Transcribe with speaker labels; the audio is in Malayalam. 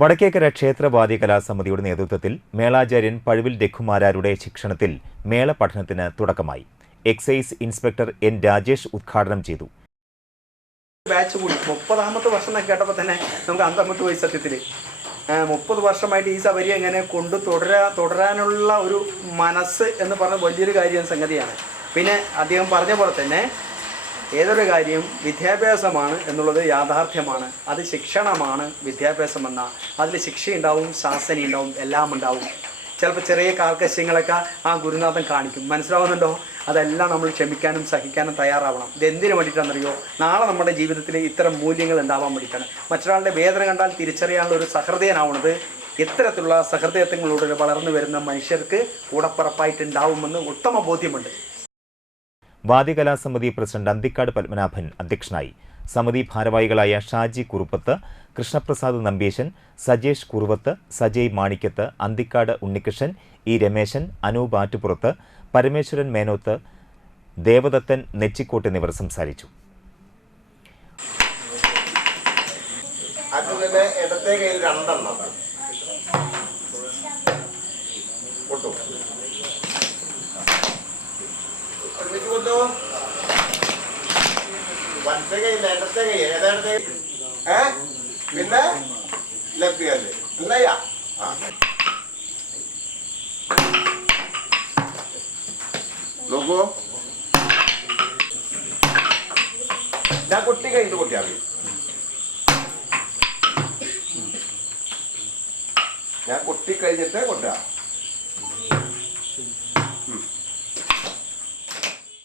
Speaker 1: വടക്കേക്കര ക്ഷേത്രവാദി കലാസമിതിയുടെ നേതൃത്വത്തിൽ മേളാചാര്യൻ പഴുവിൽ രഘുമാരാരുടെ ശിക്ഷണത്തിൽ മേള പഠനത്തിന് തുടക്കമായി. എക്സൈസ് ഇൻസ്പെക്ടർ എൻ രാജേഷ് ഉദ്ഘാടനം ചെയ്തു.
Speaker 2: ബാച്ച് കൂടി മുപ്പതാമത്തെ വർഷം എന്നൊക്കെ കേട്ടപ്പോൾ തന്നെ നമുക്ക് അന്തമിട്ട് പോയി സത്യത്തിൽ മുപ്പത് വർഷമായിട്ട് ഈ സബരി എങ്ങനെ കൊണ്ടു തുടരാ തുടരാനുള്ള ഒരു മനസ്സ് എന്ന് പറഞ്ഞ വലിയൊരു കാര്യം സംഗതിയാണ്. പിന്നെ അദ്ദേഹം പറഞ്ഞ പോലെ തന്നെ ഏതൊരു കാര്യം വിദ്യാഭ്യാസമാണ് എന്നുള്ളത് യാഥാർത്ഥ്യമാണ്. അത് ശിക്ഷണമാണ് വിദ്യാഭ്യാസമെന്ന. അതിൽ ശിക്ഷയുണ്ടാവും ശാസന ഉണ്ടാവും എല്ലാം ഉണ്ടാവും ചിലപ്പോൾ ചെറിയ കാർക്കശ്യങ്ങളൊക്കെ ആ ഗുരുനാഥൻ കാണിക്കും. മനസ്സിലാവുന്നുണ്ടോ? അതെല്ലാം നമ്മൾ ക്ഷമിക്കാനും സഹിക്കാനും തയ്യാറാവണം. ഇത് എന്തിനു വേണ്ടിയിട്ടാണെന്നറിയോ? നാളെ നമ്മുടെ ജീവിതത്തിൽ ഇത്തരം മൂല്യങ്ങൾ ഉണ്ടാവാൻ വേണ്ടിയിട്ടാണ്. മറ്റൊരാളുടെ വേദന കണ്ടാൽ തിരിച്ചറിയാനുള്ള ഒരു സഹൃദയനാവുന്നത് ഇത്തരത്തിലുള്ള സഹൃദയത്വങ്ങളിലൂടെ വളർന്നു വരുന്ന മനുഷ്യർക്ക് കൂടപ്പുറപ്പായിട്ടുണ്ടാവുമെന്ന് ഉത്തമ ബോധ്യമുണ്ട്.
Speaker 1: വാദികലാസമിതി പ്രസിഡന്റ് അന്തിക്കാട് പത്മനാഭൻ അധ്യക്ഷനായി. സമിതി ഭാരവാഹികളായ ഷാജി കുറുപ്പത്ത് കൃഷ്ണപ്രസാദ് നമ്പീശൻ സജേഷ് കുറുവത്ത് സജയ് മാണിക്കത്ത് അന്തിക്കാട് ഉണ്ണികൃഷ്ണൻ ഇ രമേശൻ അനൂപ് ആറ്റുപുറത്ത് പരമേശ്വരൻ മേനോത്ത് ദേവദത്തൻ നെച്ചിക്കോട്ട് എന്നിവർ സംസാരിച്ചു.
Speaker 3: അതുപോലെ ഇടത്തെ കയ്യിൽ രണ്ടെണ്ണം കൊട്ടു കൊണ്ടു വലത്തെ കയ്യില്ല ഇടത്തെ കൈ ഏതാ ഇടത്തെ കൈ? ഏ? പിന്നെ? ലെഫ്റ്റ് കയ്യിൽ അല്ലയ്യ നോക്കൂ. ഞാൻ കുട്ടി കഴിഞ്ഞിട്ട് കൊട്ടിയാൽ മതി. ഞാൻ കൊട്ടി കഴിഞ്ഞിട്ട് കൊട്ടുക